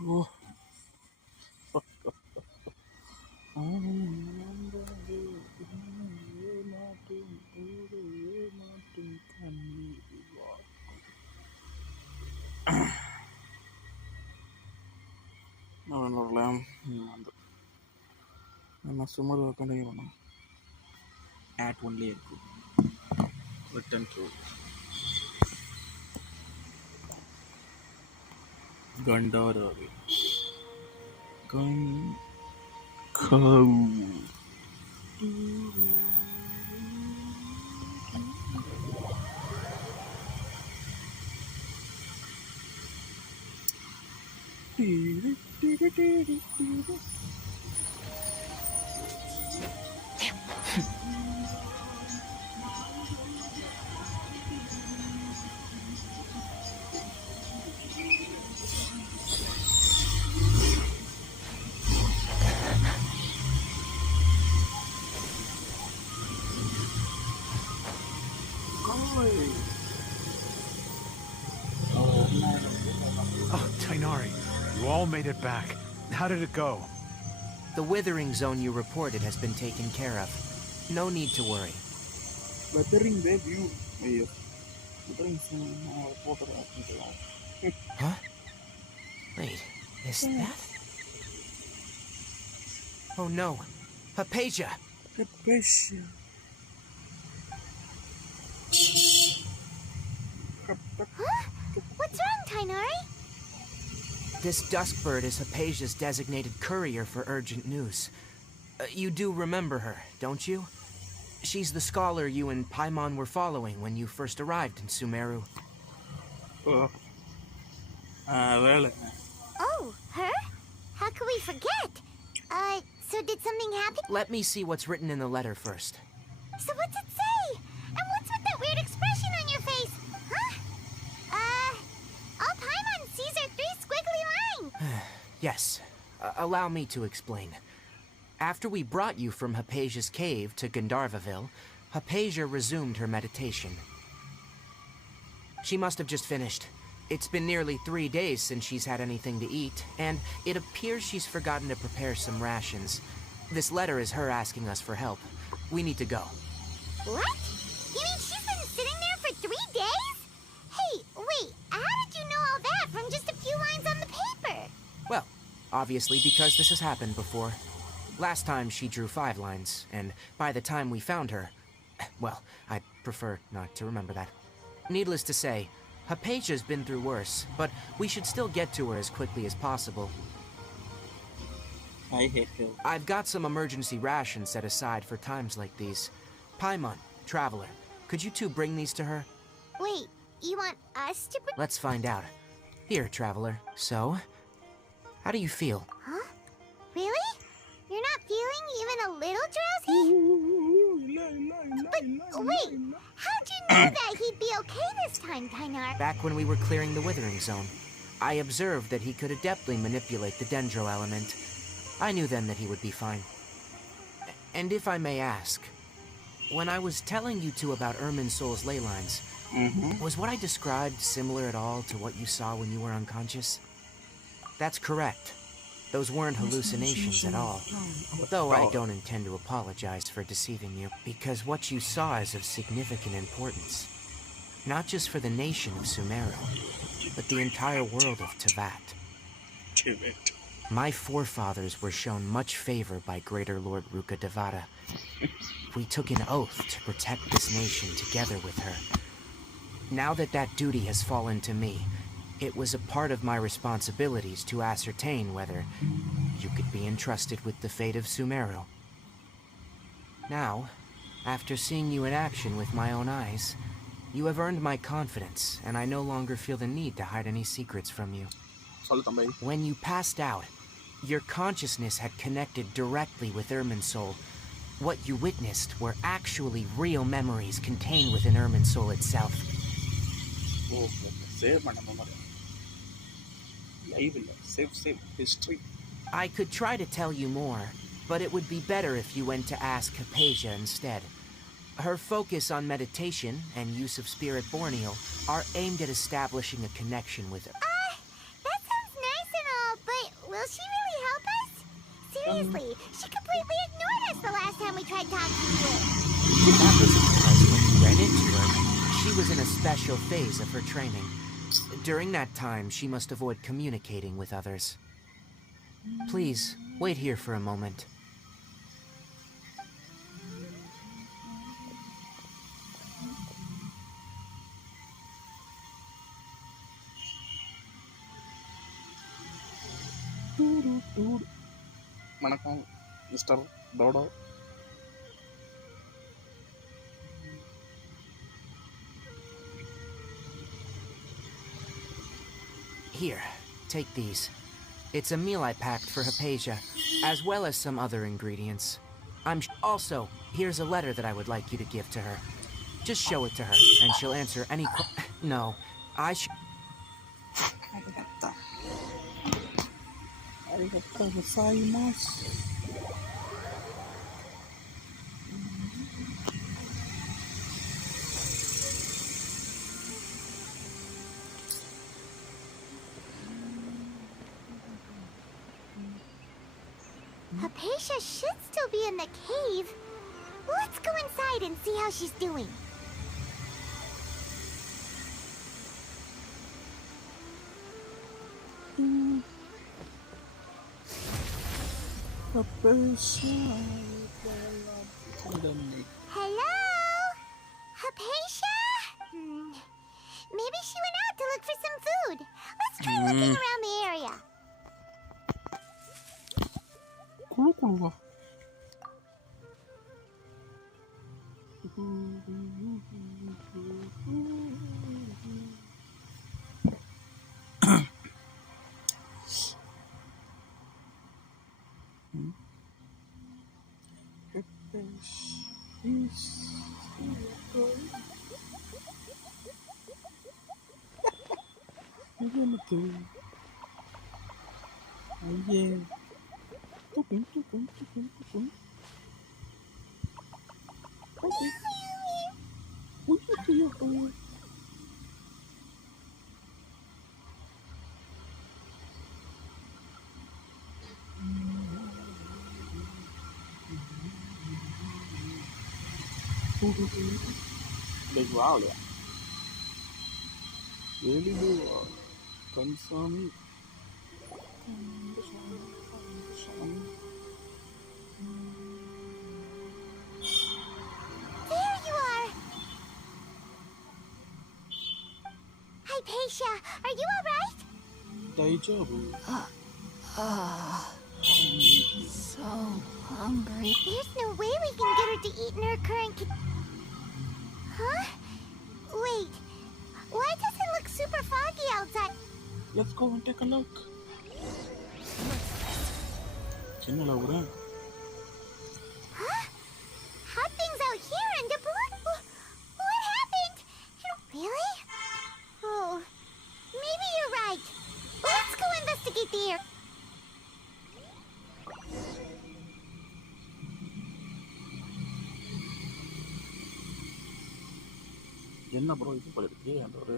Oh. Sumeru at only return to Gandhara. Going cow. Oh, Tainari, you all made it back. How did it go? The withering zone you reported has been taken care of. No need to worry. Weathering the view. Weathering Huh? Wait, is that? Oh no, Hypatia! Hypatia. Huh? What's wrong, Tainari? This Duskbird is Hypatia's designated courier for urgent news. You do remember her, don't you? She's the scholar you and Paimon were following when you first arrived in Sumeru. Well. Oh, her? How could we forget? So did something happen? Let me see what's written in the letter first. So what's it say? And what's with that weird expression on your face? Huh? All Paimon sees are 3 squiggly lines. Yes, allow me to explain. After we brought you from Hypatia's cave to Gandharvaville, Hypatia resumed her meditation. She must have just finished. It's been nearly 3 days since she's had anything to eat, and it appears she's forgotten to prepare some rations. This letter is her asking us for help. We need to go. What? You mean she's been sitting there for 3 days? Hey, wait, how did you know all that from just a few lines on the paper? Well, obviously because this has happened before. Last time she drew 5 lines, and by the time we found her... Well, I'd prefer not to remember that. Needless to say, Hypatia's been through worse, but we should still get to her as quickly as possible. I hate you. I've got some emergency rations set aside for times like these. Paimon, Traveler, could you two bring these to her? Wait, you want us to bring... Let's find out. Here, Traveler. So, how do you feel? Huh? Really? You're not feeling even a little drowsy? But wait, how'd you know that he'd be okay this time, Tainar? Back when we were clearing the Withering Zone, I observed that he could adeptly manipulate the Dendro element. I knew then that he would be fine. And if I may ask, when I was telling you two about Irminsol's ley lines, was what I described similar at all to what you saw when you were unconscious? That's correct. Those weren't hallucinations at all. Though I don't intend to apologize for deceiving you, because what you saw is of significant importance. Not just for the nation of Sumeru, but the entire world of Teyvat. My forefathers were shown much favor by Greater Lord Ruka Devata. We took an oath to protect this nation together with her. Now that that duty has fallen to me, it was a part of my responsibilities to ascertain whether you could be entrusted with the fate of Sumeru. Now, after seeing you in action with my own eyes, you have earned my confidence, and I no longer feel the need to hide any secrets from you. When you passed out, your consciousness had connected directly with Irminsul. What you witnessed were actually real memories contained within Irminsul itself. Oh, save my memory. Save history. I could try to tell you more, but it would be better if you went to ask Hypatia instead. Her focus on meditation and use of Spirit Borneo are aimed at establishing a connection with her. That sounds nice and all, but Will she really help us? Seriously, she completely ignored us the last time we tried talking to her. That was because when you ran into her, she was in a special phase of her training. During that time, she must avoid communicating with others. Please, wait here for a moment. வணக்கம் mister Toto. Here, take these. It's a meal I packed for Hypatia, as well as some other ingredients. Also, here's a letter that I would like you to give to her. Just show it to her, and she'll answer any No, I should... ありがとうございます。Hypatia should still be in the cave. Let's go inside and see how she's doing. Hello? Hypatia? Maybe she went out to look for some food. Let's try looking around the area. コロコロが。Big wow, yeah. Really do. Consami. There you are. Hypatia, are you alright? Daijabu. So hungry. There's no way we can get her to eat in her current Huh? Wait. Why does it look super foggy outside? Let's go and take a look. Huh? Hot things out here and a What happened? Really? Oh, maybe you're right. Let's go investigate the area. என்ன bro இது போல இருக்கு அந்த ஒரு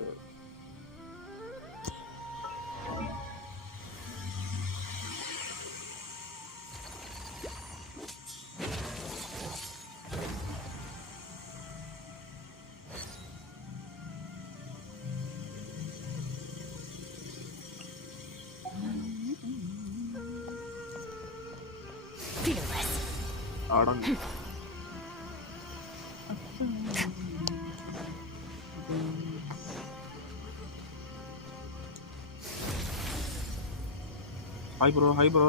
Fearless. ஆடங்க hi bro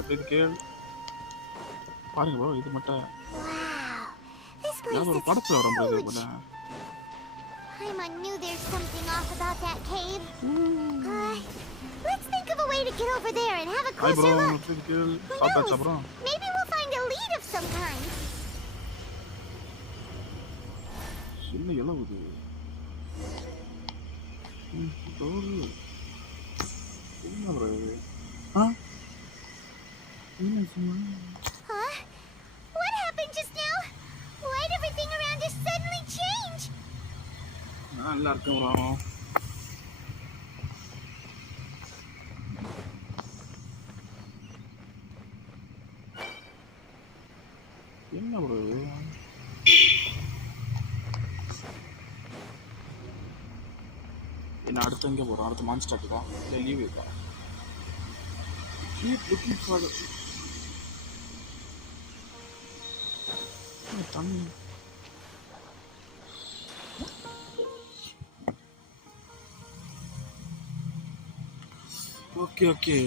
எப்படி இருக்கு பாருங்க bro இது மட்டும் Wow, this place is படத்துல வரும் ப்ரோ இது huge. போல I knew there's something off about that cave. Let's think of a way to get over there and have a hi closer bro look. எப்படி இருக்கு Who சாப்பிட்டாச்சா knows? Bro Maybe we'll find a lead of some kind. என்ன எலவுது என்ன bro இது Huh? What happened just now? Why'd everything around us suddenly change? நல்லா இருக்கேன் bro என்ன bro என்ன அடுத்து எங்கே போகிறோம்? அடுத்து மான்ஸ்டர் தான் இல்லை லீவ் இருக்கா? Keep looking for the தண்ணி. ஓகே ஓகே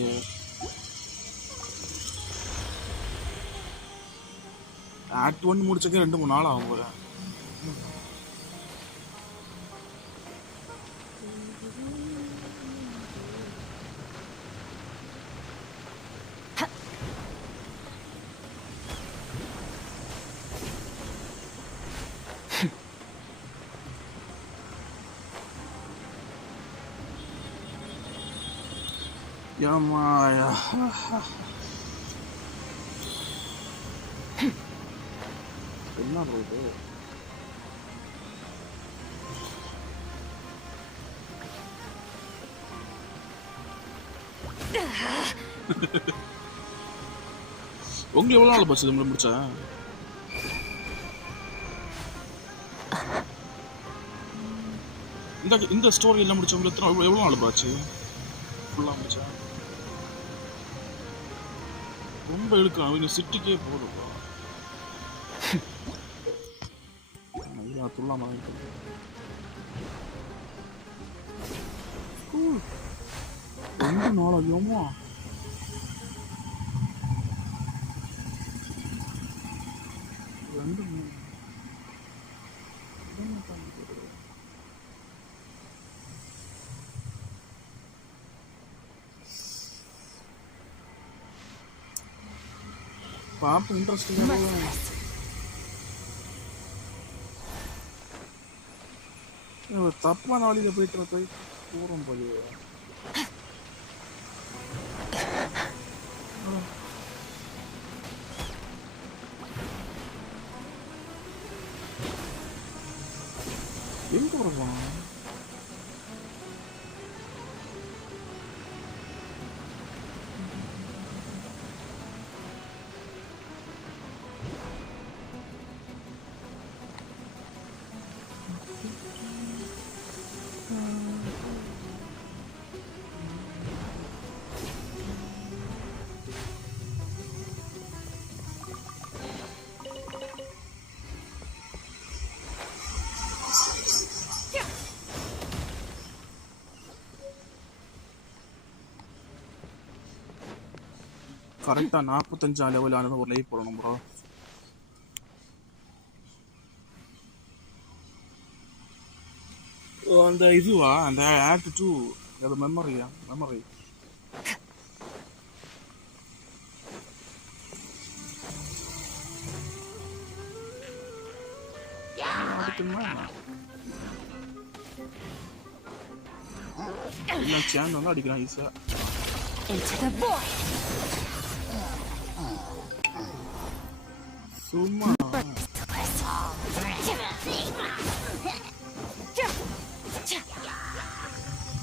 ஆக்ட் 1 முடிச்சக்கே 2-3 நாள் ஆகும் போல. Yamaya. என்ன ப்ரோ இது? உங்களுக்கு எவ்வளோ நாள் போச்சு நம்மள முடிச்சா? இந்த ஸ்டோரி எல்லாம் முடிச்சவங்களுக்கு எவ்வளோ நாள் போச்சு? ஃபுல்லாக முடிச்சா ரொம்ப இழுக்கலாம். அவங்க சிட்டிக்கே போடுப்பா. துள்ளாம 2 நாள் ஆகுமா? பாப்ப இன்ட்ரெஸ்டிங்கா தப்பான வழியில போயிட்டு போய் தூரம் போய் எங்க வரலாம்? கரெக்டா 45 லெவலான ஒரு லைஃப் போடணும் ப்ரோ. அந்த இதுவா அந்த ஆக்ட் 2 அது மெமரி எல்லாம் சேனல் வந்து அடிக்கிறான் ஈஸியா. சும்மா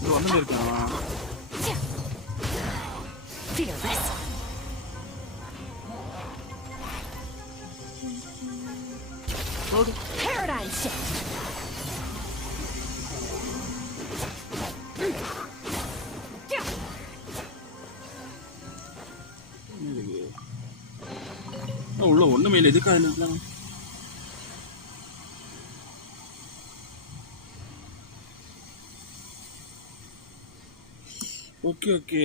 இது வந்து இருக்கான். Paradigm shift. உள்ள ஒண்ணுமே இல்லை. எதுக்கு அதில் இருக்கலாம்? ஓகே ஓகே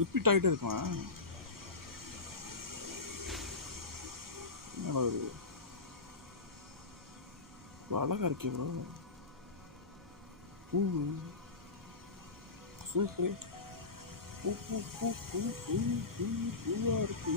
ரிப்பீட் ஆகிட்டே இருக்கான். அழகா இருக்கே ப்ரோ. பூ சூப்பர். பூ பூ பூ பூ பூ பூ பூவா இருக்கு.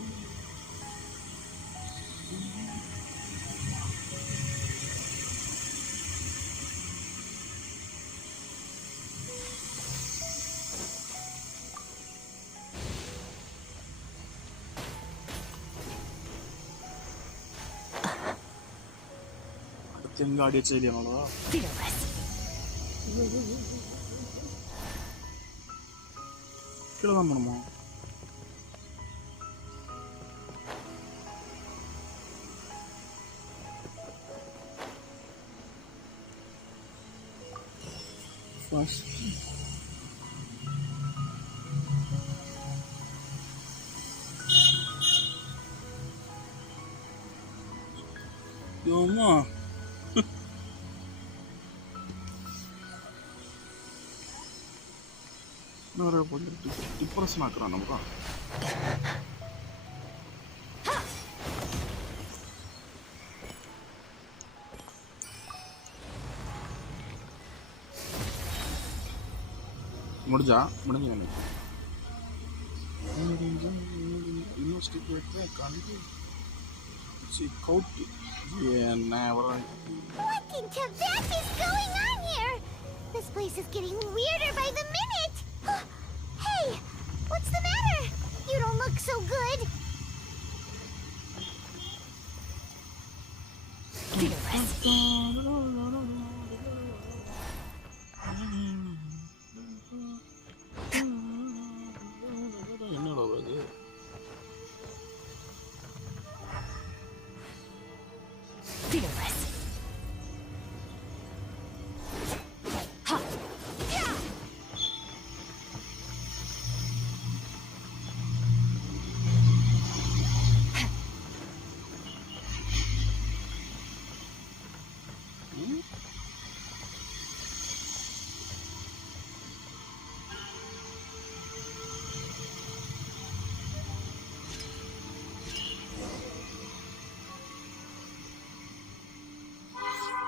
எங்க அடிச்சு இல்லையா? கீழே தான் போகணுமா? First. Yoma. No, depression ஆக்குறான் நம்ம. முடிஞ்சு எனக்கு What in Tibet is going on here? This place is getting weirder by the minute. Hey, what's the matter? You don't look so good.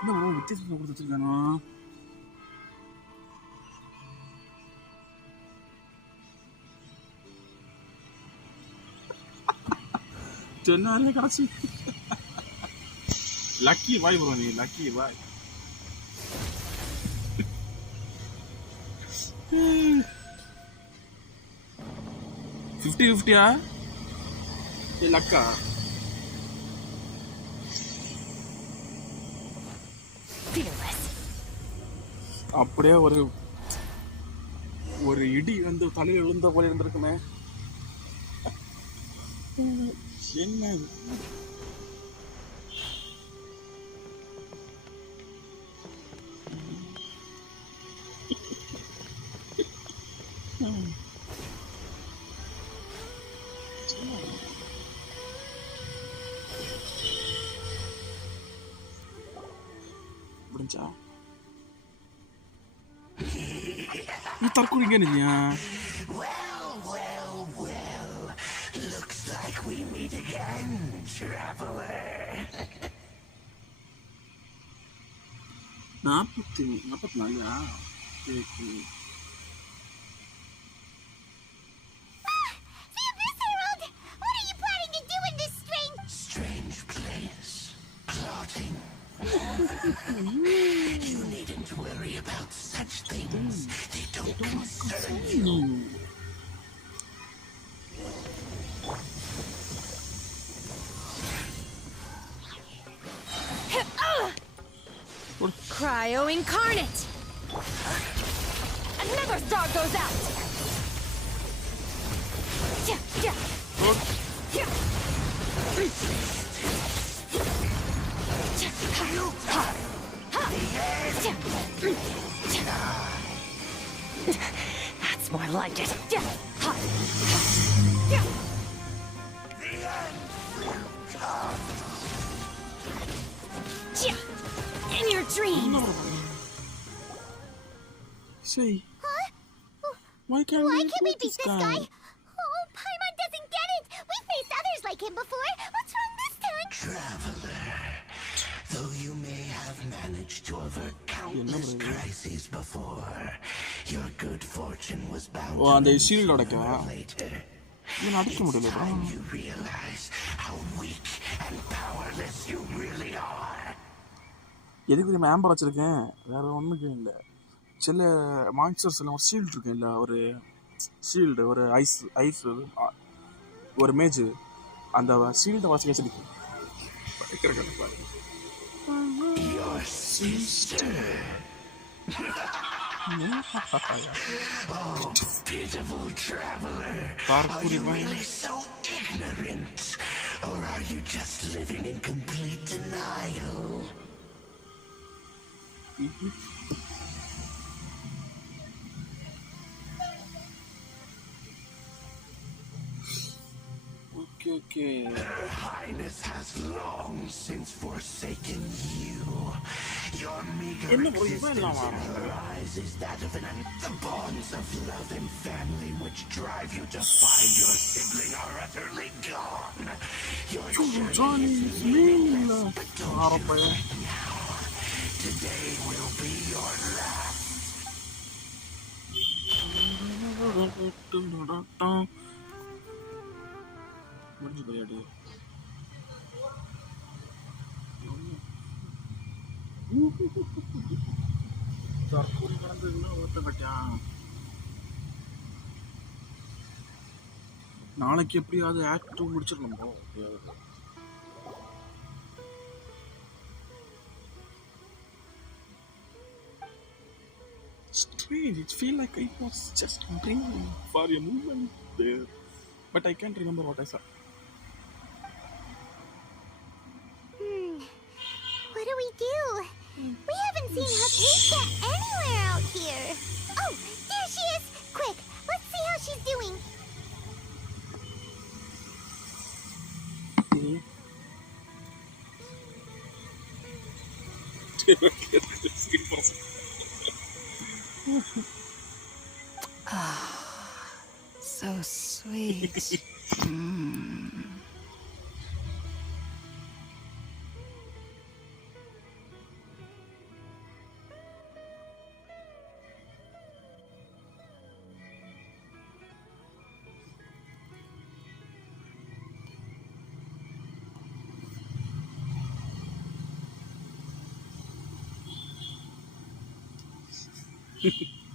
No, வித்தியாசமா கொடுத்துருக்கானோ. தென்னாலே கடைசி லக்கி பாய் ப்ரோ, நீ lucky பாய். Fifty ஃபிஃப்டியா லக்கா? அப்படியே ஒரு இடி வந்து தலையில் விழுந்த போல இருந்திருக்குமே. என்ன முடிஞ்சா நீ தற்கொலைங்க இல்லையா? Looks like we meet again, traveler. 44 What are you planning to do in this strange place? Plotting. You needn't worry about such things. They don't concern you. Cryo incarnate! Another star goes out! That's more like it. In your dreams. Say, why can't we beat this guy? Oh, Paimon doesn't get it. We faced others like him before. What's wrong this time? Traveler, though you may have managed to avert countless crises before, your good fortune was bound to அந்த shield உடைக்க later. இவன் அடிக்க முடியல. You realize how weak and powerless you really are. எதுக்கு நம்ம Amber வச்சிருக்கேன்? வேற ஒண்ணுக்கு இல்லை. சில மான்ஸ்டர்ஸ் எல்லாம் ஒரு ஷீல்டு இருக்கு இல்லை, ஒரு ஷீல்டு, ஒரு ஐஸ் ஒரு மேஜ், அந்த ஷீல்டை வச்சு வச்சிருக்கு. Your sister. Oh, pitiful traveler. Are you really so ignorant? Or are you just living in complete denial? Okay. Her Highness has long since forsaken you. Your meager existence in her eyes is that of the bonds of love and family which drive you to find your sibling are utterly gone. Your journey is meaningless, but don't you fret now. Today will be your last. முடிஞ்சு போயாடு தற்கூரி கடந்ததுன்னா ஓட்ட கட்டியான். நாளைக்கு எப்படியாவது act 2 முடிச்சிடணும் bro. எப்படியாவது strange. It feel like I was just dreaming for a moment there, but I can't remember what I saw. What do we do? We haven't seen Hapika anywhere out here. Oh, there she is! Quick, let's see how she's doing. So sweet.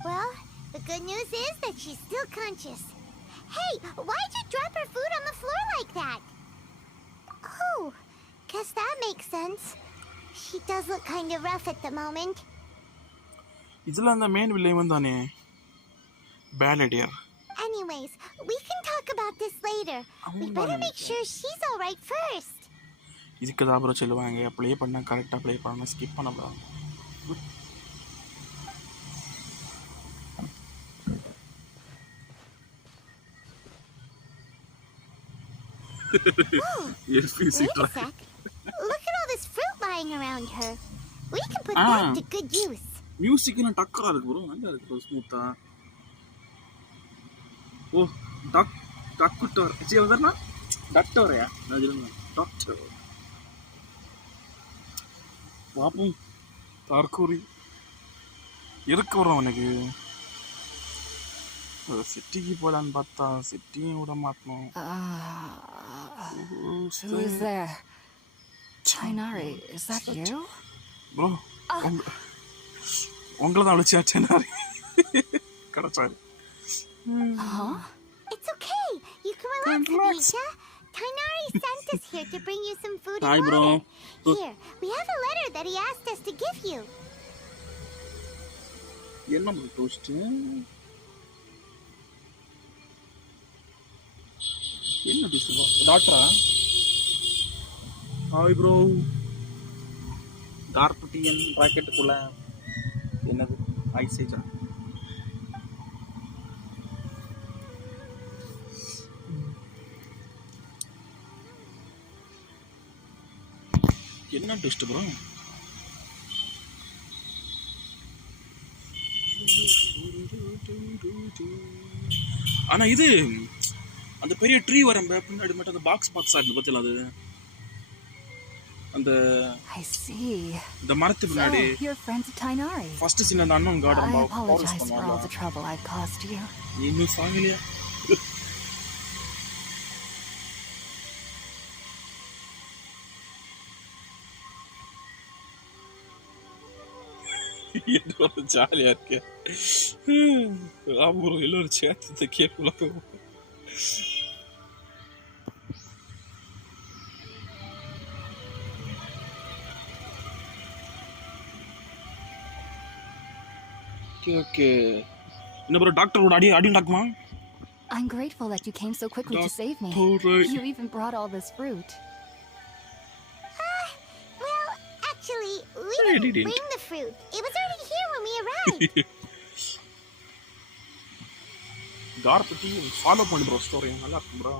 Well, the good news is that she's still conscious. Hey, why'd you drop her food on the floor like that? Oh, guess that makes sense. She does look kind of rough at the moment. இதெல்லாம் அந்த main வில்லைவன் தானே, பேலடியர். Anyways, we can talk about this later. We better make sure she's all right first. இதுக்கு தான் அப்புறம் சொல்லுவாங்க, play பண்ண கரெக்டாக play பண்ணணும், ஸ்கிப் பண்ணக்கூடாது. Whoa, wait a sec. Look at all this fruit lying around her. We can put that to good use. மியூசிக்லாம் டக்கரா இருக்கு ப்ரோ, நல்லா இருக்கு ப்ரோ, ஸ்மூத்தா. ஓ, டாக்டர் சரி வந்தா டாக்டர்யா நான் சொல்லுங்க டாக்டர் பாப்போம். தார்கூரி இருக்கு வரும் எனக்கு. சிட்டிக்கு போலான்னு பார்த்தா சிட்டியும் விட மாட்டோம். Who is there? Tainari, is that you? Bro உங்களை தான் அழிச்சா டெனாரி கிடைச்சாரு. It's okay. You can relax, Abisha. Tainari sent us here to bring you some food and Hi, bro. water. Here, we have a letter that he asked us to give you. என்ன bro toast? என்ன toast டாக்டரா? Hi bro. டார்பட்டியன் ராக்கெட்டுக்குள்ள என்னது ஐசேஜா? என்ன test bro? ஆனா இது அந்த பெரிய ட்ரீ வரம்ப பின்னாடி மட்டும் அந்த பாக்ஸ் இருந்து பத்தில அது அந்த I see. இந்த மரத்து பின்னாடி You're friends of Tainari. First scene அந்த அண்ணன் garden I box apologize for all the பண்ணுவாங்க. trouble I've caused you. இன்னும் சாங்கலையா? என்ன ஜாலியா இருக்கு. ஆமா எல்லாரும் சேர்த்து கேட்கலாம். ஓகே என்ன ப்ரோ டாக்டரோட அடி டாக்குமா? I'm grateful that you came so quickly to save me. You even brought all this fruit. Well, actually, we didn't bring the fruit. It was already here when we arrived. கார்பட்டி follow பண்ணு bro, story நல்லா இருக்கு bro.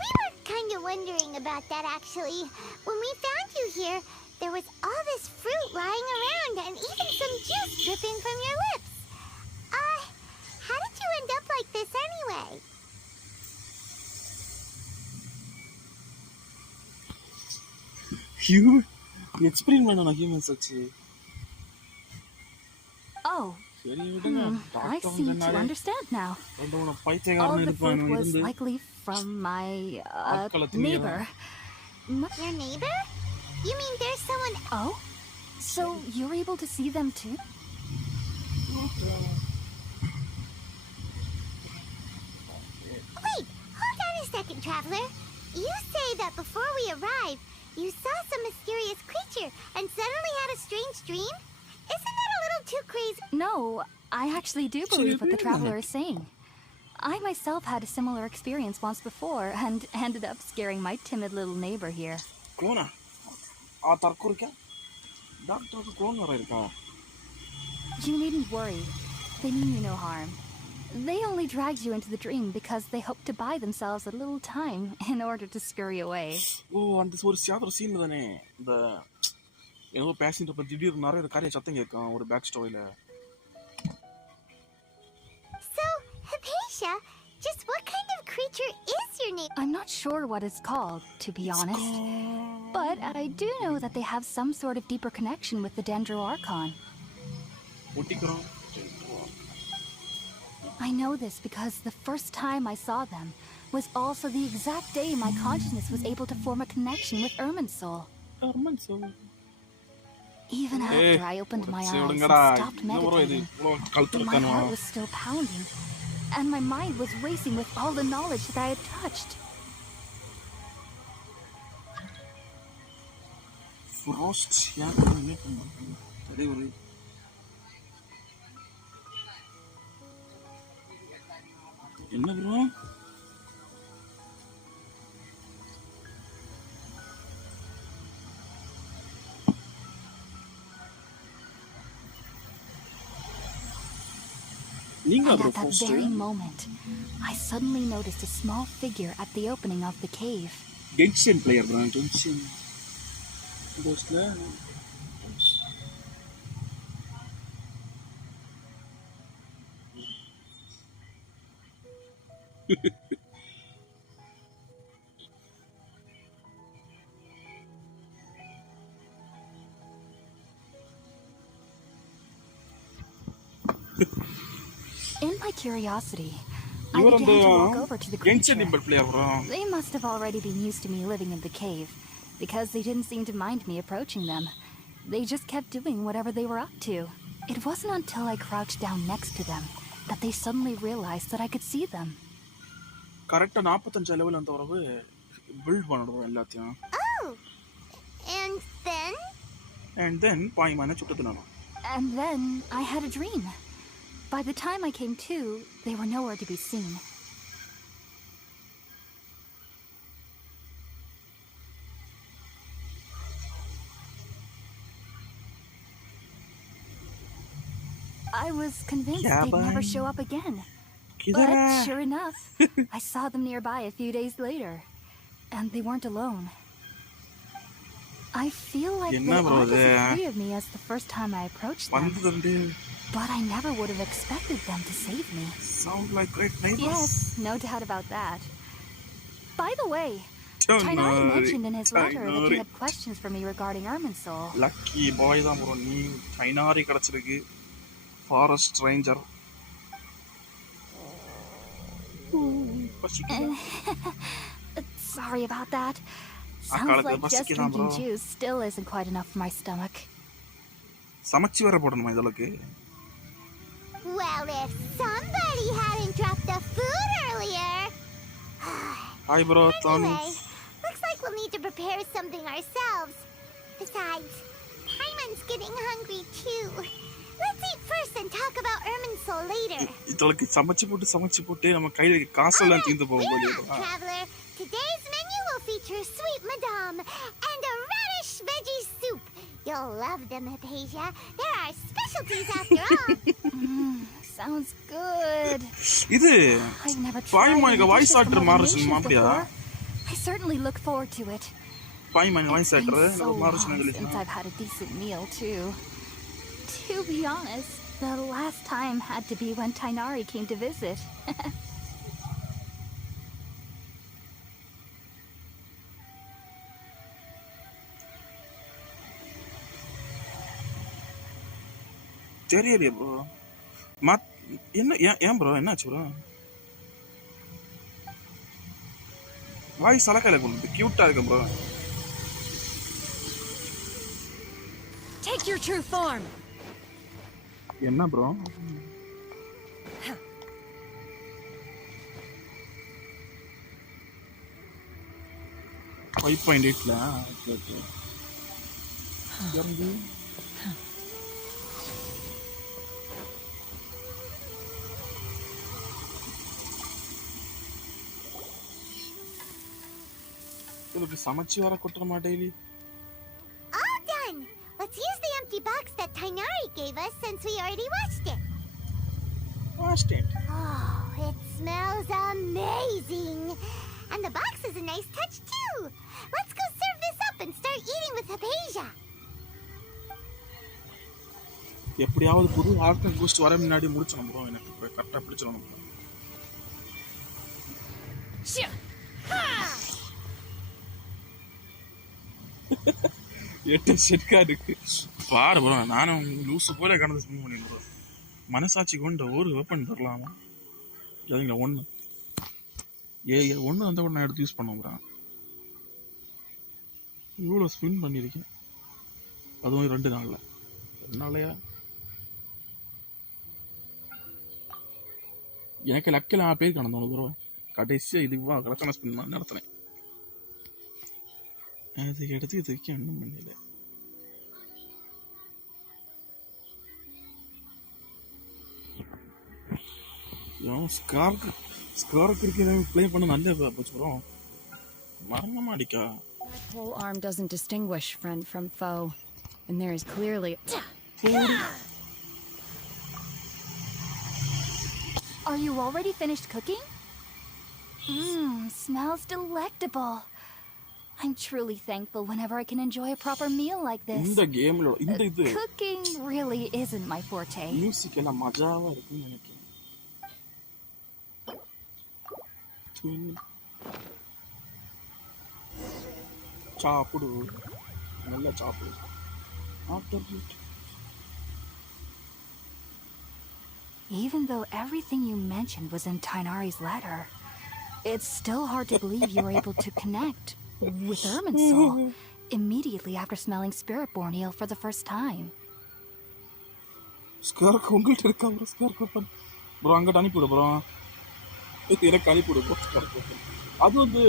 We were kind of wondering about that, actually. When we found you here, there was all this fruit lying around and even some juice dripping from your lips. How did you end up like this anyway? Experiment on humans actually. Oh. I seem to understand now. All the fruit was likely from my neighbor. Your neighbor? You mean there's someone... Oh? So you're able to see them too? Wait, hold on a second, Traveler. You say that before we arrived, you saw some mysterious creature and suddenly had a strange dream? Isn't that a little too crazy? No, I actually do believe what the Traveler is saying. I myself had a similar experience once before and ended up scaring my timid little neighbor here. Clona? You needn't worry. They mean you no harm. They only dragged you into the dream because they hoped to buy themselves a little time in order to scurry away. Oh, and this was the other scene the passenger but திடீர்னு நிறைய காரிய சத்தம் கேட்கும் ஒரு back ஸ்டோரியில. So, Hypatia, just what kind of creature is your name? I'm not sure what it's called, to be honest. But I do know that they have some sort of deeper connection with the Dendroarchon. I know this because the first time I saw them was also the exact day my consciousness was able to form a connection with Irminsul. Even after I opened my eyes and stopped meditating, my heart was still pounding, and my mind was racing with all the knowledge that I had touched. Frost, என்ன bro? And at that very moment, I suddenly noticed a small figure at the opening of the cave. Genshin player, bro. Genshin. In my curiosity, I began to walk over to the creature. Genshin Impact player, bro. They must have already been used to me living in the cave, because they didn't seem to mind me approaching them. They just kept doing whatever they were up to. It wasn't until I crouched down next to them that they suddenly realized that I could see them. Correct, 45 level அந்த வரவு build பண்ணனும் எல்லாத்தையும். Oh. And then பாய்மான சுட்டது நானு. And then I had a dream. By the time I came to, they were nowhere to be seen. I was convinced they'd never show up again. But sure enough, I saw them nearby a few days later, and they weren't alone. I feel like they aren't as afraid of me as the first time I approached them. But I never would have expected them to save me. Sound like great neighbors. Yes, no doubt about that. By the way, Tainari mentioned in his letter that you had questions for me regarding Irminsul. Lucky boy தான் bro நீ Tainari கிடைச்சிருக்கு. Forest ranger. Sorry about that. Sounds like just drinking juice still isn't quite enough for my stomach. சமைச்சு வர போடணுமா இதற்கு? Well, if somebody hadn't dropped the food earlier. Hi, bro. Anyway, looks like we'll need to prepare something ourselves. Besides, Paimon's getting hungry too. Let's eat first and talk about Irminsul later. இதற்கு சமைச்சு போட்டு நம்ம கையில காசெல்லாம் தீந்து போகும்போது. Traveler, today's menu will feature sweet madame and a radish veggie soup. You'll love them, Hypatia. They're our specialties after all. Sounds good. இது I've never tried பாய்மாங்க வாய்ஸ் ஆக்டர் மாறுச்சு அப்படியே. I I certainly look forward to it. It's been so long since I've had a decent meal, too. To be honest, the last time had to be when Tainari came to visit. தெரியலையே bro. என்ன ஏன் bro என்னாச்சு bro? Voice அலக்கல கொண்டு கியூட்டா இருக்கு bro. Take your true form. என்ன bro? 5.8ல okay. இறங்கி இதுக்கு சமைச்சு வர கொட்டறமா daily. All done. Let's use the empty box that Tainari gave us since we already watched it. Watched it. Oh, it smells amazing. And the box is a nice touch too. Let's go serve this up and start eating with Hypatia. எப்படியாவது புது organ boost வர முன்னாடி முடிச்சணும் bro. எனக்கு கரெக்டா பிடிச்சணும் bro. எட்டு செட்கா இருக்கு பாரு bro. நானும் லூசு போல கடந்து ஸ்பின் பண்ணிடுறேன் ப்ரோ. மனசாட்சி கொண்ட ஒரு வெப்பன் தரலாமா? அதுங்களா ஒன்று ஒன்று வந்தால் கூட நான் எடுத்து யூஸ் பண்ண ப்ரோ. இவ்வளோ ஸ்பின் பண்ணியிருக்கேன், அதுவும் 2 நாளில். 2 நாளையா? எனக்கு லக்கில் 4 பேர் கடந்தோம் ப்ரோ. கடைசியாக இதுவா கரெக்டான ஸ்பின் பண்ணி நடத்தினேன். அதுக்கு எடுத்து இதுக்கு ஒன்றும் பண்ணல. ஸ்கார்க்கு இருக்கு ப்ளே பண்ண நல்ல போச்சு bro. மரணமா அடிக்கா. My pole arm doesn't distinguish friend from foe, and there is clearly. Are you already finished cooking? Smells delectable. I'm truly thankful whenever I can enjoy a proper meal like this. இந்த கேம்ல இந்த இது Cooking really isn't my forte. Music எல்லாம் மஜாவா இருக்குன்னு நினைக்கிறேன். சாப்பிடு, நல்லா சாப்பிடு. Even though everything you mentioned was in Tainari's letter, it's still hard to believe you were able to connect with Irminsul immediately after smelling Spirit-born eel for the first time. ஸ்கார்க் உங்கள்கிட்ட இருக்கா bro? ஸ்கார்க் open bro. அங்கிட்ட அனுப்பிவிடு bro. எனக்கு அனுப்பிவிடு bro ஸ்கார்க் open. அது வந்து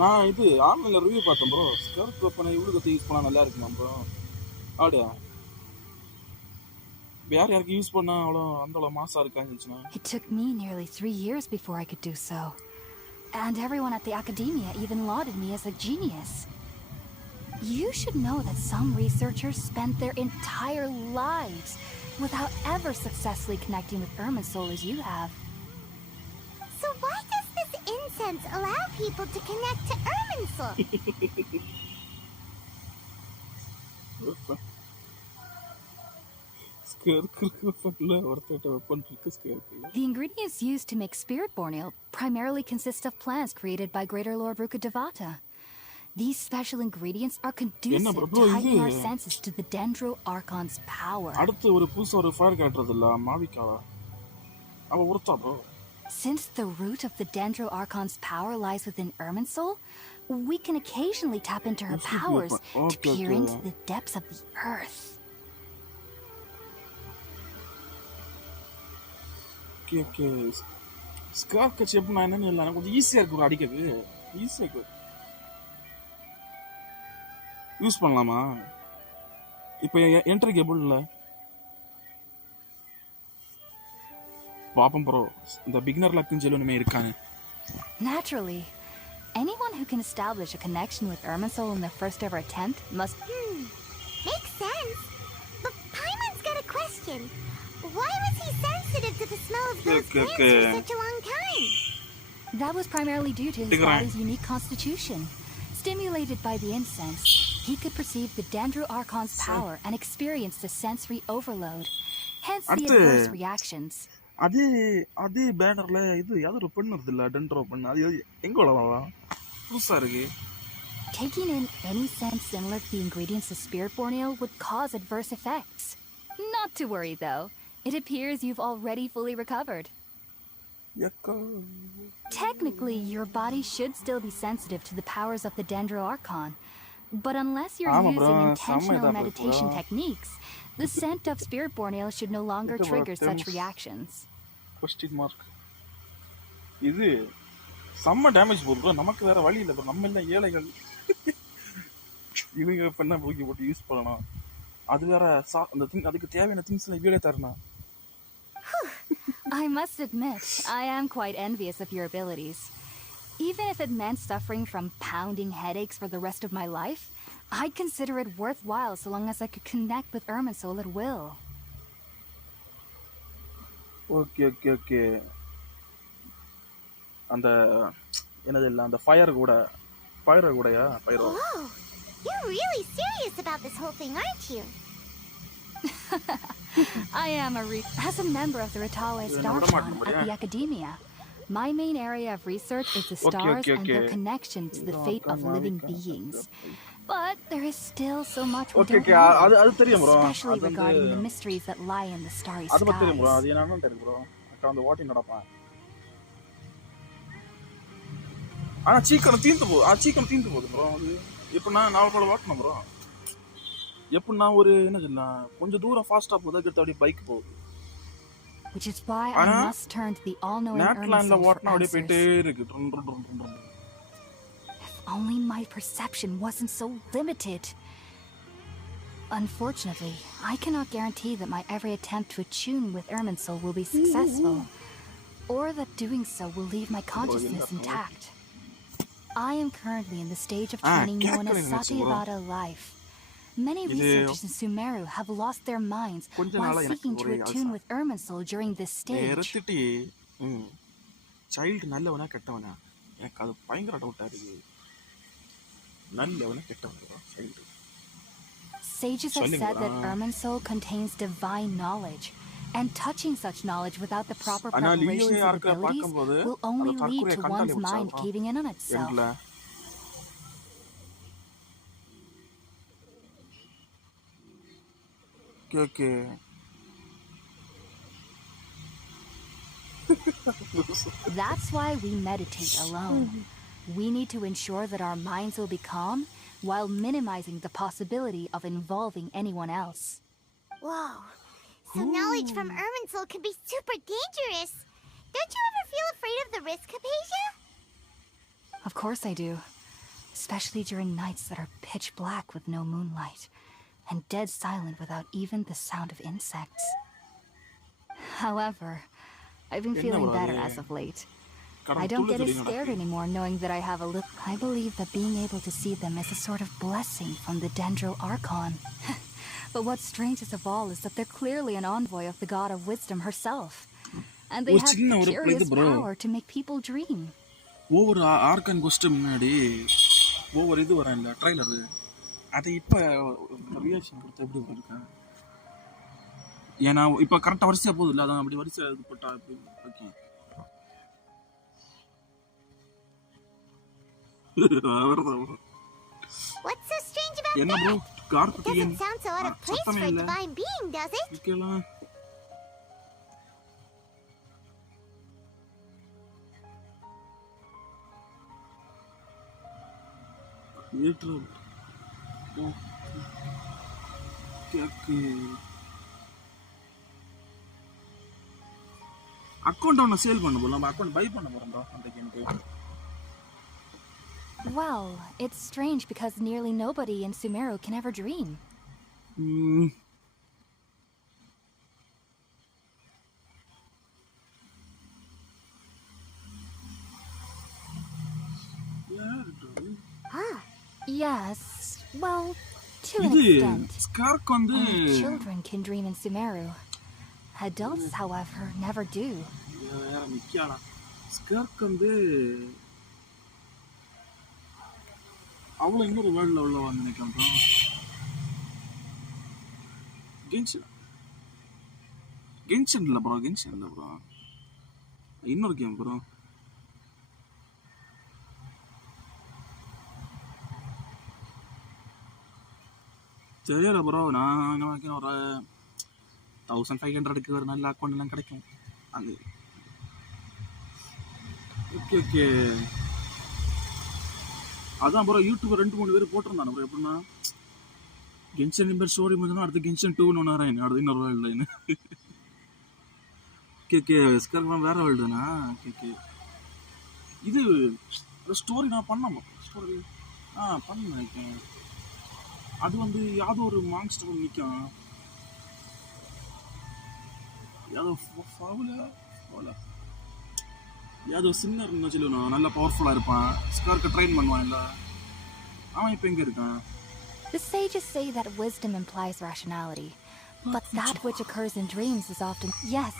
நான் இது ஆன்லைனில் review பார்த்தேன் ப்ரோ. ஸ்கார்க் ஓப்பனை இவ்வளோ கற்று யூஸ் பண்ணால் நல்லா இருக்குமா ப்ரோ? அப்படியா? வேறு யாருக்கு யூஸ் பண்ணால் அவ்வளோ மாசாக இருக்கான்னு. It took me nearly 3 years before I could do so. And everyone at the academia even lauded me as a genius. You should know that some researchers spent their entire lives without ever successfully connecting with Irminsul as you have. So why does this incense allow people to connect to Irminsul? The ingredients used to make Spirit-born ale primarily consist of plants created by Greater Lord Rukkhadevata. These special ingredients are conducive to heightening our senses to the Dendro Archon's power. Since the root of the Dendro Archon's power lies within Irminsul, we can occasionally tap into her powers to peer into the depths of the earth. Okay. ஸ்கார்க் செப் நான் என்னன்னு இல்லை, கொஞ்சம் ஈஸியாக இருக்கும் அடிக்கிறது. ஈஸியாக இருக்கு. Use பண்ணலாமா? இப்போ என்ட்ரி கேபிள் இல்லை பாப்பம் ப்ரோ. இந்த பிகினர் லக்குன்னு சொல்லி ஒன்றுமே இருக்காங்க. Naturally, anyone who can establish a connection with Irminsul in their first ever attempt must. Makes sense. But Paimon's got a question. Why was he sensitive to the smell of those plants for such a long time? That was primarily due to his body's unique constitution. Stimulated by the incense, he could perceive the Dendro Archon's power and experience the sensory overload. Hence the adverse reactions. அதே பேனர்ல இது யாரோ ஒரு பெண் வருது இல்ல டென்ட்ரோ பெண் அது எங்க வளவா புதுசா இருக்கு Taking in any scent similar to the ingredients of spirit-born ale would cause adverse effects. Not to worry though. It appears you've already fully recovered. Technically, your body should still be sensitive to the powers of the Dendro Archon. But unless you're using intentional meditation techniques, the scent of spirit-born ale should no longer trigger such reactions. Question mark. இது செம்ம damage போகுது நமக்கு வேற வழி இல்லை நம்ம எல்லாம் ஏழைகள் இவங்க பண்ண போக்கி போட்டு யூஸ் பண்ணணும் அது வேற அந்த அதுக்கு தேவையான திங்ஸ்லாம் இவளே தரணும் I must admit, I am quite envious of your abilities. Even if it meant suffering from pounding headaches for the rest of my life, I'd consider it worthwhile so long as I could connect with Irminsul at will. Okay. அந்த என்னது இல்ல அந்த fire கூடயா பைரோ Whoa, you're really serious about this whole thing, aren't you? I am as a member of the Ritale Starshan at the Academia. My main area of research is the stars and their connection to the fate of living beings. But there is still so much we don't know, especially regarding the mysteries that lie in the starry skies. அது என்னன்னு தெரியும் bro அக்கா அந்த வாட்டிங் நடப்பா ஆனா சீக்கிரம் தீந்து போகுது bro அது இப்போ நான் கூட வாட்டணும் bro எப்படின்னா ஒரு என்ன சொல்லலாம் கொஞ்சம் தூரம் ஃபாஸ்டா போகுது அதுக்கு அப்படியே பைக் போகுது which is why I must turn to the all-knowing Irminsul for answers. If only my perception wasn't so limited. Unfortunately, I cannot guarantee that my every attempt to attune with Irminsul will be successful, or that doing so will leave my consciousness intact. I am currently in the stage of training known as Satyavada life. Many researchers in Sumeru have lost their minds while seeking to attune with Irminsul during this stage. Child நல்லவனா கெட்டவனா எனக்கு அது பயங்கர டவுட்டா இருக்கு நல்லவனா கெட்டவனா child Sages have said that Irminsul contains divine knowledge, and touching such knowledge without the proper preparations and abilities will only lead to one's mind caving in on itself. Okay. That's why we meditate alone. We need to ensure that our minds will be calm while minimizing the possibility of involving anyone else. Whoa. So knowledge from Irminsul can be super dangerous. Don't you ever feel afraid of the risk, Hypatia? Of course I do. Especially during nights that are pitch black with no moonlight, and dead silent without even the sound of insects. However, I've been feeling better as of late. I don't get as scared anymore knowing that I have a little... I believe that being able to see them is a sort of blessing from the Dendro Archon. But what's strangest of all is that they're clearly an envoy of the god of wisdom herself. And they have the curious power to make people dream. Over Archon Ghost முன்னாடி over இது வரல trailer அது இப்ப reaction கொடுத்து எப்படி இருக்கா ஏனா இப்ப கரெக்ட்டா வரிசையா போகுது இல்ல அதான் அப்படி வரிசையா இது போட்டா okay What's so strange about that? It doesn't sound so out of place for a divine being, does it? Account ஒன்னு சேல் பண்ண போறோம் நம்ம அக்கவுண்ட் பை பண்ண போறோம் bro அந்த கேமுக்கு Well, it's strange because nearly nobody in Sumeru can ever dream. Yes, well, to an extent. Only children can dream in Sumeru. Adults, however, never do. ஸ்கர்க் வந்து அவ்வளோ இன்னொரு வேர்ல்டில் உள்ள வந்து நினைக்கிறேன் ப்ரோ. கென்ஷன் இல்லை ப்ரோ, கென்ஷன் இல்லை ப்ரோ, இன்னொரு கேம் ப்ரோ. தெரியல ப்ரோ. நான் என்ன நினைக்கிறேன், ஒரு 1500க்கு ஒரு நல்ல அக்கௌண்ட் எல்லாம் கிடைக்கும் அது. ஓகே ஓகே, அதான் ப்ரோ யூடியூப் 2-3 பேர் போட்டிருந்தானே ப்ரோ. எப்படின்னா கென்ஷன் இம்பேக்ட் ஸ்டோரி முடிஞ்சோன்னா அடுத்து கென்ஷன் 2ன்னு ஒன்று வரேன், அடுத்து இன்னொரு வேர்ல்டு. ஓகே ஓகே, ஸ்கர்லாம் வேற வேர்ல்டுண்ணா. ஓகே ஓகே, இது ஸ்டோரி நான் பண்ணோம் ஸ்டோரி பண்ண நினைக்கிறேன். அது வந்து யாதோ ஒரு மான்ஸ்டர் வந்து நிற்கும், யாதோ யாதோ சின்னர் சொல்லணும், நல்லா பவர்ஃபுல்லாக இருப்பான், ஸ்கார்க்கு ட்ரெயின் பண்ணுவான் இல்லை. அவன் இப்போ எங்கே இருக்கான்? The sages say that wisdom implies rationality, but that which occurs in dreams is often... Yes,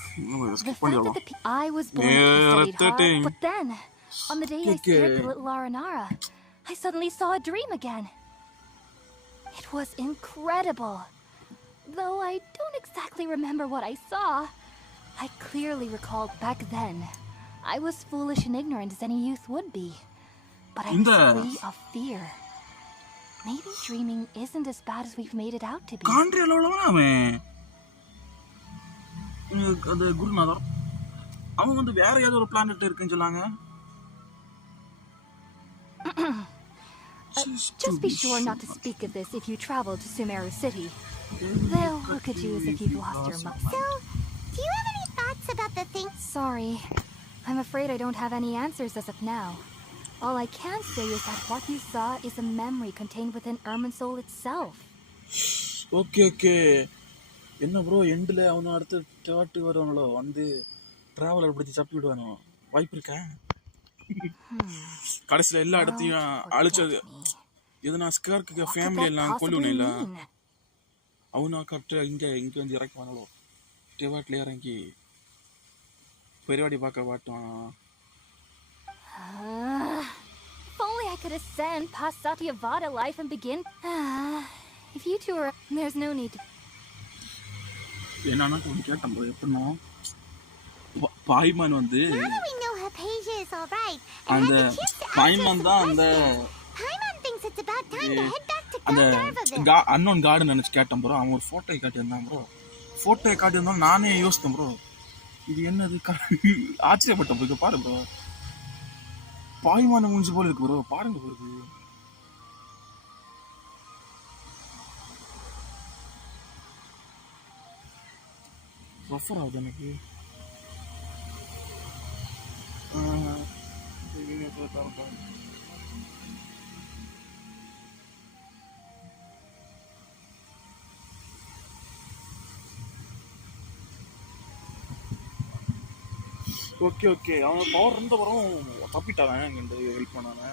the fact that I was born and studied hard, but then, on the day I scared the little Aranara, I suddenly saw a dream again. It was incredible. Though I don't exactly remember what I saw, I clearly recalled back then I was foolish and ignorant as any youth would be, but I was free of fear. Maybe dreaming isn't as bad as we've made it out to be. அந்த குருநாதர் அவன் வந்து வேற ஏதோ ஒரு planet இருக்குன்னு சொன்னாங்க. Just be sure not to speak of this if you travel to Sumeru City. They'll look at you as if you've lost your mind. So, do you have any thoughts about the thing? Sorry, I'm afraid I don't have any answers as of now. All I can say is that what you saw is a memory contained within Irmin's soul itself. Okay. என்ன bro, எண்டில் அவனும் அடுத்து தேட்டு வருவானோ, வந்து traveller பிடிச்சி சப்பி விடுவானோ, வாய்ப்பு இருக்கா? கடைசியில் எல்லா இடத்தையும் அழிச்சது இது. நான் ஸ்கர்க்கு ஃபேமிலி எல்லாம் கொல்லுவேன் இல்லை, அவனா கரெக்டாக இங்கே வந்து இறக்குவானோ, டேவாட்டில் இறங்கி பெருவாடி பார்க்க வாட்டுவான். If only I could ascend past Satyavada life and begin. If you two are, there's no need to. என்னன்னா கொஞ்சம் கேட்டேன் ப்ரோ, எப்படின்னா பாய்மான் வந்து அந்த பாய்மான் தான் அந்த அந்த அன்னோன் கார்டு நினைச்சு கேட்டேன் ப்ரோ. அவன் ஒரு ஃபோட்டோயை காட்டியிருந்தான் ப்ரோ. ஃபோட்டோயை காட்டியிருந்தான், நானே யோசித்தேன் ப்ரோ, இது என்னது ஆச்சரியப்பட்டேன் ப்ரோ. பாரு ப்ரோ, பாய்மான மூஞ்சி போல இருக்கு ப்ரோ, பாருங்க ப்ரோ. ரஃபர் ஆகுது எனக்கு. ஓகே, அவன் பவர் இருந்த வரும் தப்பிட்டான், இங்கே ஹெல்ப் பண்ணானே.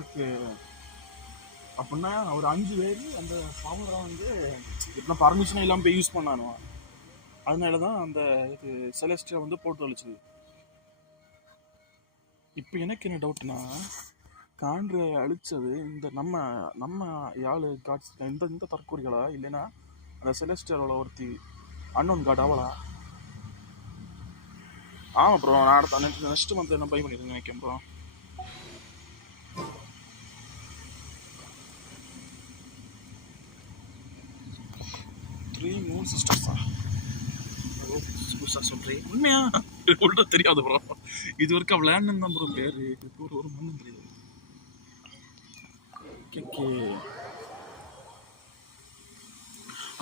ஓகே, அப்படின்னா ஒரு 5 பேர் அந்த ஃபார்முலா வந்து எப்படின்னா பர்மிஷன் இல்லாமல் போய் யூஸ் பண்ணானோ, அதனால தான் அந்த இது செலஸ்டியா வந்து போட்டு வலிச்சுது. இப்போ எனக்கு என்ன டவுட்னா, காண்ட்ரை அழிச்சது இந்த நம்ம யாழ் காட்ஸ் இந்த தற்கொலைகளா, இல்லைன்னா அந்த செலஸ்டியாரோட ஒருத்தி அன்னோன் காட் அவளா? ஆமாம் ப்ரோ, நான் அடுத்த நெக்ஸ்ட் மந்த் என்ன பை பண்ணிடுங்க நினைக்கிறேன் ப்ரோ. மூணு சிஸ்டர்ஸா சொல்றேன், உண்மையா உள்ள தெரியாது ப்ரோ. இது வரைக்கும் விளையாண்டு தான் ப்ரோ பேரு, ஒரு மண்ணும் தெரியாது.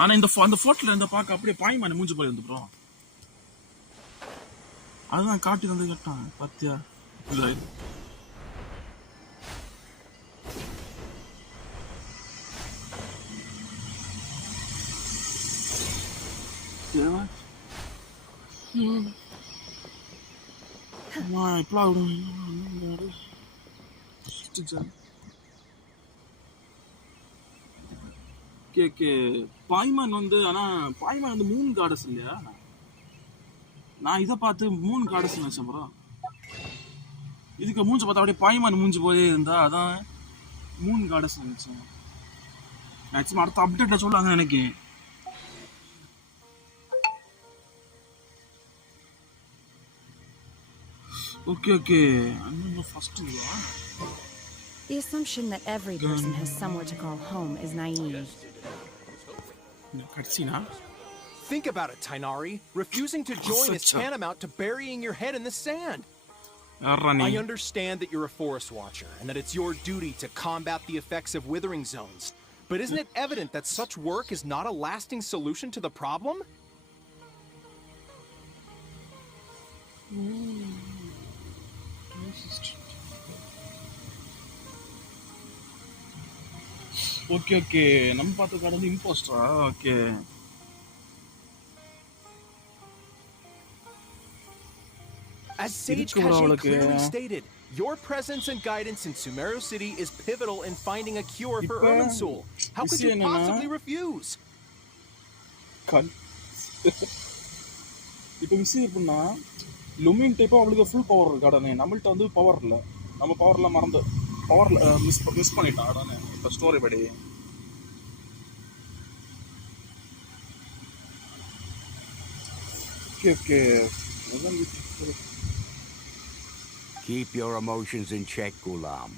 ஆனா அந்த போட்டோல இந்த பார்க்க அப்படியே பாய்மான மூஞ்சி போல இருந்து ப்ரோ. அதுதான் காட்டி வந்து கேட்டான், பாத்தியா இல்லை ஓகே பாய்மான் வந்து ஆனா பாய்மான் வந்து 3 கார்டஸ் இல்லையா? நான் இதை பார்த்து 3 கார்டஸ் நினைச்சேன் ப்ரோ. இதுக்கு மூஞ்சி பார்த்தா அப்படியே பாய்மான் மூஞ்சி போலே இருந்தா அதான் 3 கார்டஸ் நினைச்சேன். மேக்ஸிமம் அடுத்த அப்டேட்ல சொல்லுவாங்க எனக்கு. Okay. I'm first one. The assumption that every person has somewhere to call home is naive. Think about it, Tainari. Refusing to join is tantamount to burying your head in the sand. I understand that you're a forest watcher and that it's your duty to combat the effects of withering zones. But isn't it evident that such work is not a lasting solution to the problem? Okay. நம்ம பார்த்த card வந்து இம்போஸ்டரா? Okay. As Sage Kaji clearly stated, your presence and guidance in Sumeru City is pivotal in finding a cure for Irminsul. How could you possibly refuse? இப்போ விஷயம் எப்படின்னா லுமின் டைப்பா அவளுக்கு full power இருக்கு அடனே. நம்மள்ட்ட வந்து பவர் இல்லை. நம்ம பவர்லாம் மறந்து பவர்ல மிஸ் பண்ணிட்டான் அடனே. இப்போ ஸ்டோரி படி okay. Keep your emotions in check, Ghulam.